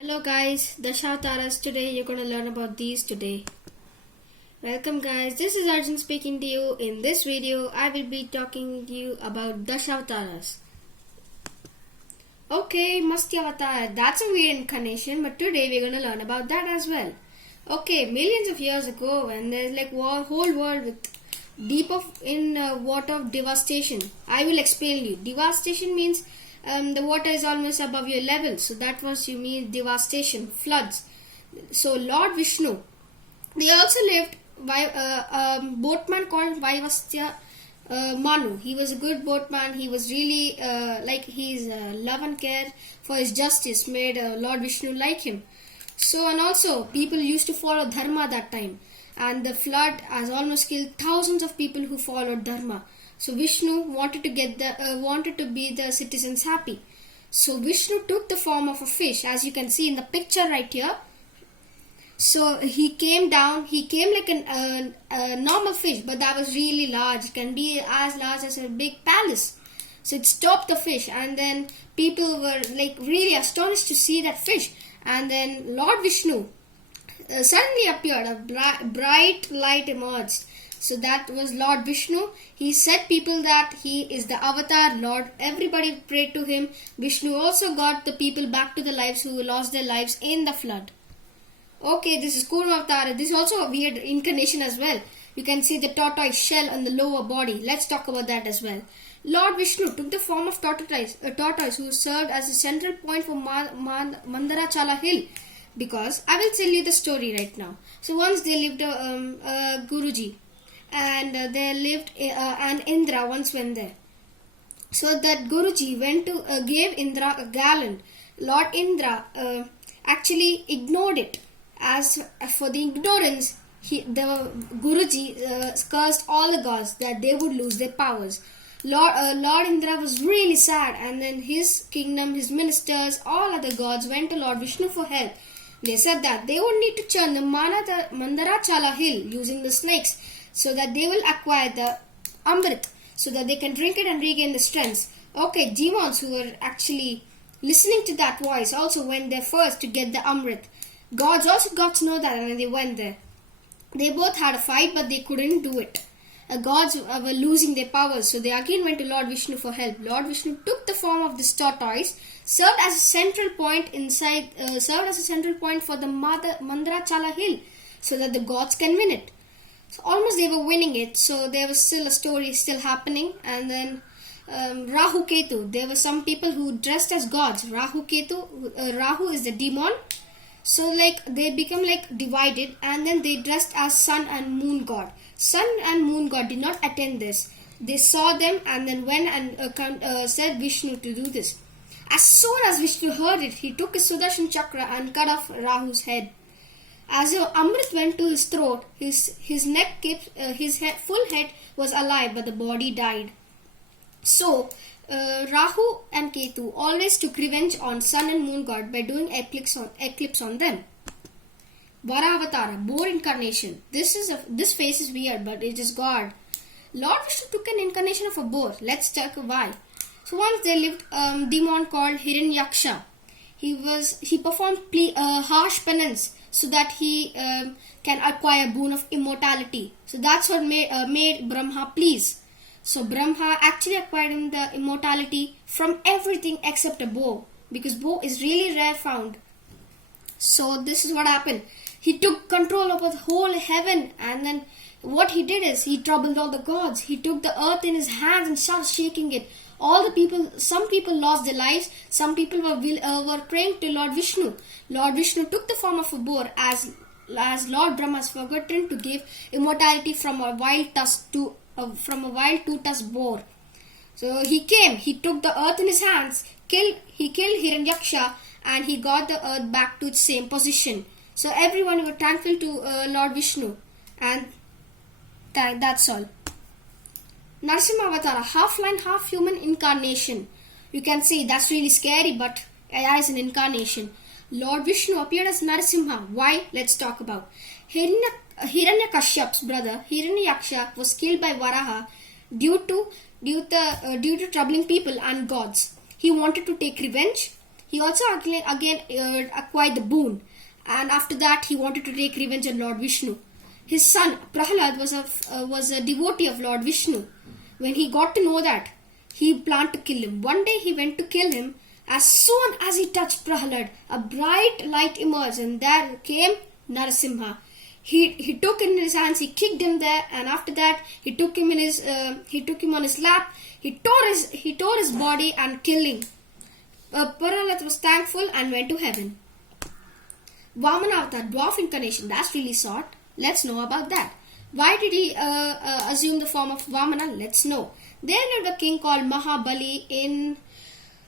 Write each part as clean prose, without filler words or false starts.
Hello guys, Dashavataras. Today you're going to learn about these today. Welcome guys, this is Arjun speaking to you. In this video, I will be talking to you about Dashavataras. Okay, MASTYA, that's a weird incarnation, but today we're going to learn about that as well. Okay, millions of years ago, when there's like whole world with deep in water of devastation. I will explain you. Devastation means the water is almost above your level, so that was you mean devastation, floods. So Lord Vishnu, they also lived by a boatman called Vaivastya Manu. He was a good boatman. He was really his love and care for his justice made Lord Vishnu like him. So, and also people used to follow dharma that time, and the flood has almost killed thousands of people who followed dharma. So Vishnu wanted to be the citizens happy. So Vishnu took the form of a fish, as you can see in the picture right here. So he came down. He came like a normal fish, but that was really large. It can be as large as a big palace. So it stopped the fish, and then people were like really astonished to see that fish. And then Lord Vishnu suddenly appeared. A bright light emerged. So that was Lord Vishnu. He said people that he is the avatar Lord. Everybody prayed to him. Vishnu also got the people back to the lives who lost their lives in the flood. Okay, this is KURMA avatar. This is also a weird incarnation as well. You can see the tortoise shell on the lower body. Let's talk about that as well. Lord Vishnu took the form of a tortoise who served as a central point for Mandarachala hill. Because I will tell you the story right now. So once they lived a Guruji, and there lived and Indra once went there. So that Guruji went to gave Indra a gallon. Lord Indra actually ignored it. As for the ignorance, the Guruji cursed all the gods that they would lose their powers. Lord Indra was really sad, and then his kingdom, his ministers, all other gods went to Lord Vishnu for help. They said that they would need to churn the Mandarachala hill using the snakes, so that they will acquire the Amrit, so that they can drink it and regain the strength. Okay, demons who were actually listening to that voice also went there first to get the Amrit. Gods also got to know that, and they went there. They both had a fight, but they couldn't do it. Gods were losing their powers, so they again went to Lord Vishnu for help. Lord Vishnu took the form of this tortoise, served as a central point for the Mandarachala hill, so that the gods can win it. So almost they were winning it, so there was still a story still happening. And then Rahu Ketu, there were some people who dressed as gods. Rahu is the demon. So like they become like divided, and then they dressed as sun and moon god. Sun and moon god did not attend this. They saw them and then went and said Vishnu to do this. As soon as Vishnu heard it, he took his Sudarshan chakra and cut off Rahu's head. As the Amrit went to his throat, his neck kept, full head was alive, but the body died. So Rahu and Ketu always took revenge on Sun and Moon God by doing eclipse on them. VAMANA, boar incarnation. This face is weird, but it is God. Lord Vishnu took an incarnation of a boar. Let's talk why. So once there lived a demon called Hiranyaksha. He performed harsh penance so that he can acquire boon of immortality. So that's what made Brahma please. So Brahma actually acquired him the immortality from everything except a bow, because bow is really rare found. So this is what happened. He took control over the whole heaven, and then what he did is he troubled all the gods. He took the earth in his hands and started shaking it. Some people lost their lives. Some people were praying to Lord Vishnu. Lord Vishnu took the form of a boar as Lord Brahma has forgotten to give immortality from a wild two-tusked boar. So he came. He took the earth in his hands. He killed Hiranyaksha, and he got the earth back to its same position. So everyone were thankful to Lord Vishnu, and that's all. Narasimha Avatara, half lion, half human incarnation. You can see that's really scary, but as an incarnation. Lord Vishnu appeared as Narasimha. Why? Let's talk about. Hiranyakashyap's brother Hiranyaksha was killed by Varaha due to troubling people and gods. He wanted to take revenge. He also again acquired the boon, and after that he wanted to take revenge on Lord Vishnu. His son Prahlad was a devotee of Lord Vishnu. When he got to know that, he planned to kill him. One day he went to kill him. As soon as he touched Prahlad, a bright light emerged, and there came Narasimha. He took him in his hands, he kicked him there, and after that he took him on his lap. He tore his body and killed him. Prahlad was thankful and went to heaven. Vamana avatar, dwarf incarnation, that's really short. Let's know about that. Why did he assume the form of Vamana? Let's know. There lived a king called Mahabali in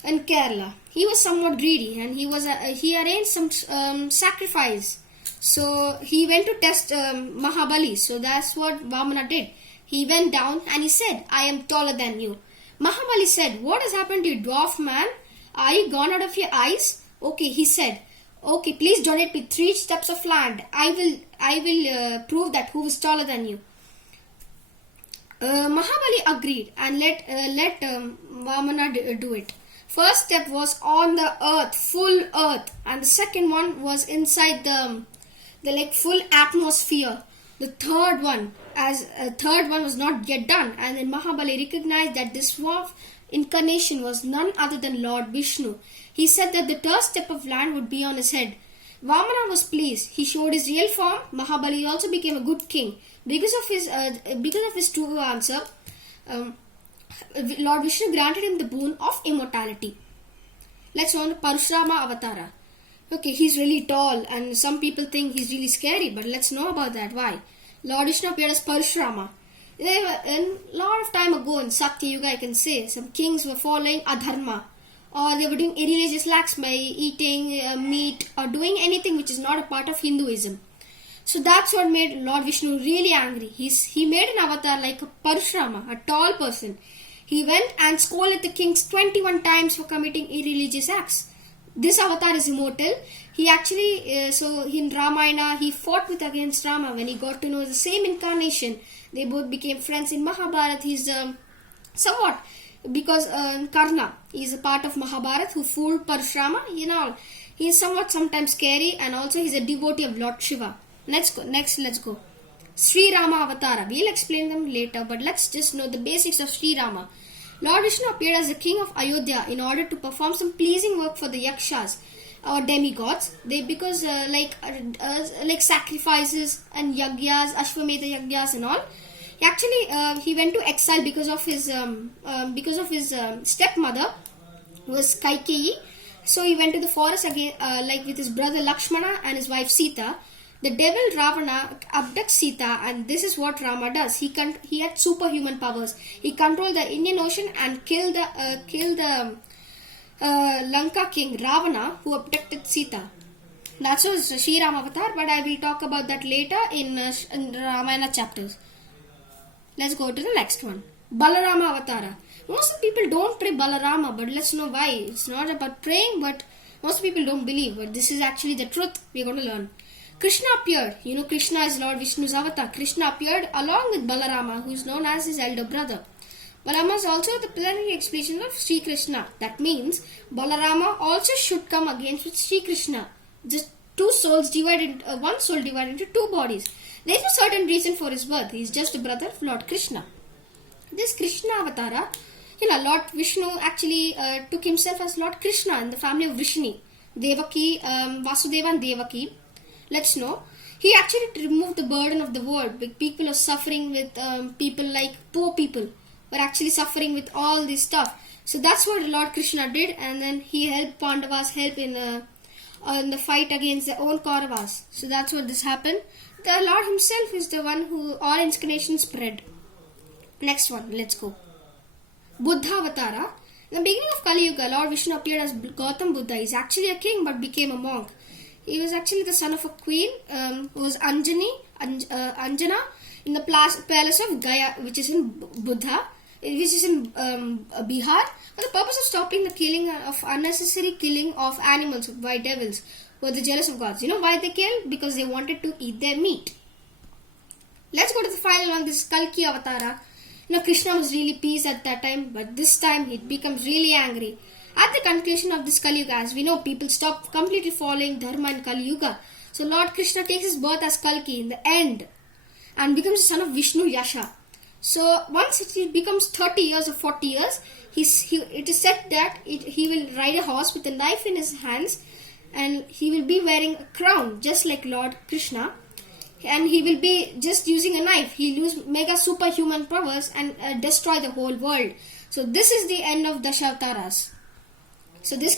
Kerala. He was somewhat greedy, and he arranged some sacrifice. So he went to test Mahabali. So that's what Vamana did. He went down and he said, "I am taller than you." Mahabali said, "What has happened to you, dwarf man? Are you gone out of your eyes?" Okay, he said, "Okay, please donate me 3 steps of land. I will prove that who is taller than you." Mahabali agreed and let Vamana do it. First step was on the earth, full earth, and the second one was inside the full atmosphere. The third one was not yet done, and then Mahabali recognized that this dwarf incarnation was none other than Lord Vishnu. He said that the third step of land would be on his head. Vamana was pleased. He showed his real form. Mahabali also became a good king. Because of his true answer, Lord Vishnu granted him the boon of immortality. Let's go on to Parashurama Avatara. Okay, he's really tall, and some people think he's really scary, but let's know about that. Why? Lord Vishnu appeared as Parashurama. A lot of time ago in Satya Yuga, I can say, some kings were following adharma, or they were doing irreligious acts by eating meat or doing anything which is not a part of Hinduism. So that's what made Lord Vishnu really angry. He made an avatar like a Parashurama, a tall person. He went and scolded the kings 21 times for committing irreligious acts. This avatar is immortal. He actually, so in Ramayana, he fought against Rama. When he got to know the same incarnation, they both became friends. In Mahabharata, he's somewhat, because Karna is a part of Mahabharata who fooled Parashurama. He is somewhat sometimes scary, and also he's a devotee of Lord Shiva. Let's go. Sri Rama Avatara. We'll explain them later, but let's just know the basics of Sri Rama. Lord Vishnu appeared as the king of Ayodhya in order to perform some pleasing work for the yakshas or demigods. Like sacrifices and yagyas, Ashwamedha yagyas and all. He went to exile because of his stepmother, who was Kaikeyi. So he went to the forest again, with his brother Lakshmana and his wife Sita. The devil Ravana abducts Sita, and this is what Rama does. He had superhuman powers. He controlled the Indian Ocean and killed the Lanka king Ravana, who abducted Sita. That's what Sri Rama Avatar, but I will talk about that later in Ramayana chapters. Let's go to the next one. Balarama Avatara. Most of the people don't pray Balarama, but let's know why. It's not about praying, but most people don't believe. But this is actually the truth we're going to learn. Krishna appeared. Krishna is Lord Vishnu's avatar. Krishna appeared along with Balarama, who is known as his elder brother. Balarama is also the plenary explanation of Sri Krishna. That means Balarama also should come against with Sri Krishna. Just one soul divided into 2 bodies. There is no certain reason for his birth. He is just a brother of Lord Krishna. This Krishna Avatara, Lord Vishnu actually took himself as Lord Krishna in the family of Vrishni, Devaki, Vasudeva and Devaki. Let's know. He actually removed the burden of the world. People are suffering with people like poor people were actually suffering with all this stuff. So that's what Lord Krishna did, and then he helped Pandavas in the fight against their own Kauravas. So that's what this happened. The Lord himself is the one who all incarnations spread. Next one, let's go. Buddha Avatara. In the beginning of Kali Yuga, Lord Vishnu appeared as Gautam Buddha. He's actually a king but became a monk. He was actually the son of a queen who was Anjana in the palace of Gaya, which is in Bihar, for the purpose of stopping the unnecessary killing of animals by devils who were the jealous of gods. Why they killed? Because they wanted to eat their meat. Let's go to the final one. This Kalki Avatara. Krishna was really peace at that time, but this time he becomes really angry. At the conclusion of this Kali Yuga, as we know, people stop completely following Dharma in Kali Yuga. So Lord Krishna takes his birth as Kalki in the end and becomes the son of Vishnu Yasha. So once he becomes 30 years or 40 years, it is said that he will ride a horse with a knife in his hands, and he will be wearing a crown just like Lord Krishna, and he will be just using a knife. He'll use mega superhuman powers and destroy the whole world. So this is the end of Dashavataras. So this